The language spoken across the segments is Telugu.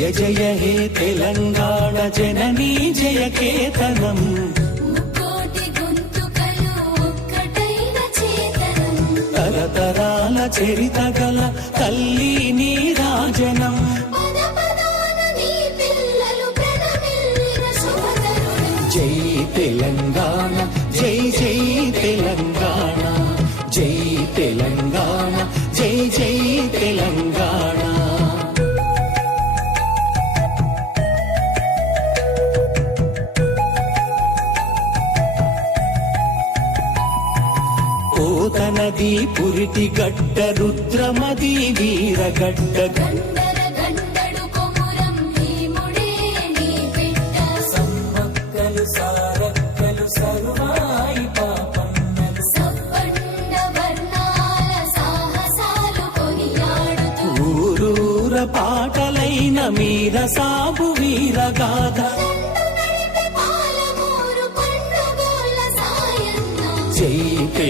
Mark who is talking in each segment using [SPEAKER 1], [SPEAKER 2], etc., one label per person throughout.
[SPEAKER 1] జయ జయ హే తెలంగాణ జననీ జయ కేతనం. తరతరాల చరిత కోతనది పురిటి గడ్డ రుద్రమది
[SPEAKER 2] బిడ్డ.
[SPEAKER 1] సమ్మక్కలు సారక్కలు సరువాయి పాటలైన మీర సాబు వీరగాథ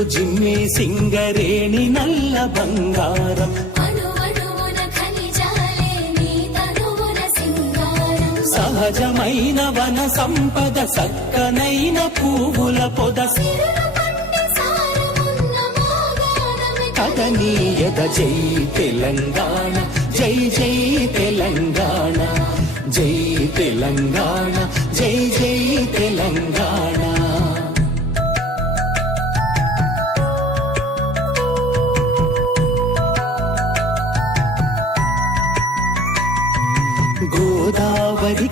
[SPEAKER 1] వెలుగులు జిమ్మే సింగరేణి నల్ల బంగారం. సహజమైన వన సంపద సక్కనైన పువ్వుల పొద. కదనీయద జై తెలంగాణ జై జై తెలంగాణ జై తెలంగాణ.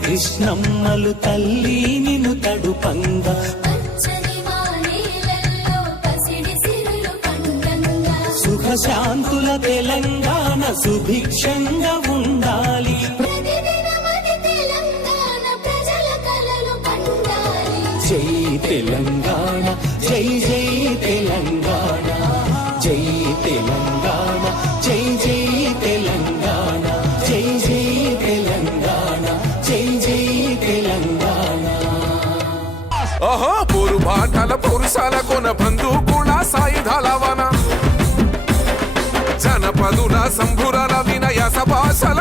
[SPEAKER 1] కృష్ణమ్మలు తల్లి నిను తడుపంగా. సుఖశాంతుల తెలంగాణ సుభిక్షంగా ఉండాలి. జై తెలంగాణ జై జై తెలంగాణ జై తెలంగాణ.
[SPEAKER 3] పోరు బాటల పౌరుషాల కొన బంధుకుల సాయుధాల వన. జనపదుల సంభురాల వినయ సభాషల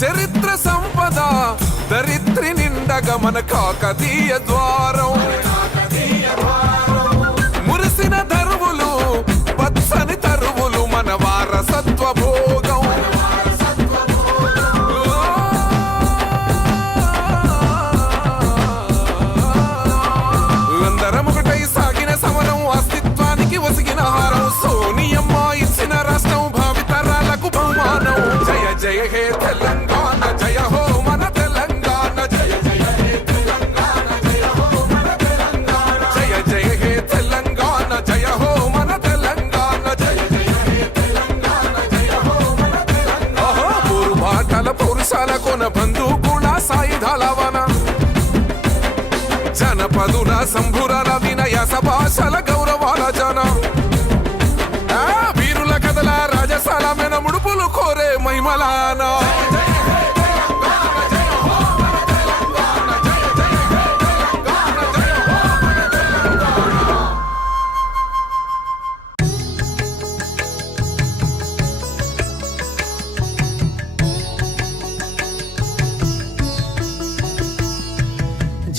[SPEAKER 3] చరిత్ర సంపద దరిద్రి నిండగ మన కాకతీయ ద్వారం. మురిసిన ధరువులు పచ్చని తరువులు మన వారసత్వ భోగం. అందరం ఒకటై సాగిన అస్తిత్వానికి హారం. జయ జయ హే పౌరుషాల కొన బంధుకుల సాయుధాల జనపదుల సంభురాల వినయ సభాషల గౌరవాల జన. వీరుల కథల రాజసాల మెన ముడుపులు కోరే మహిమలానా.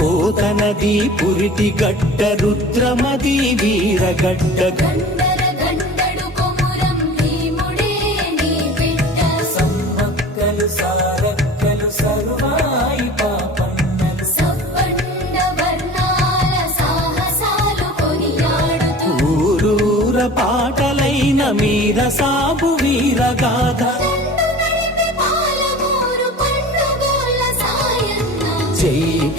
[SPEAKER 1] కోతనది పురిటి గడ్డ రుద్రమది వీరగడ్డ సమ్మక్కలు సారక్కలు సర్వాయి పాపన్నలు
[SPEAKER 2] వర్ణాల సాహసాలు కొనియాడుతూ
[SPEAKER 1] ఊరూర పాటలైన మీర సాబు వీరగాథ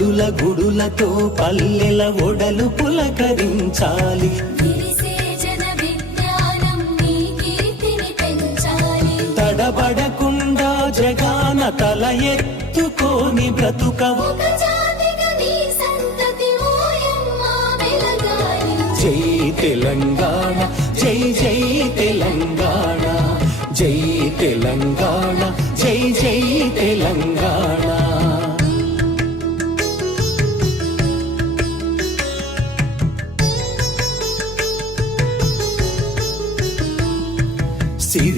[SPEAKER 1] బడుల గుడులతో పల్లెల ఒడలు పులకరించాలి. తడబడకుండా జగాన తల ఎత్తుకోని బ్రతుకవు. జై తెలంగాణ జై జై తెలంగాణ జై తెలంగాణ జై జై తెలంగాణ.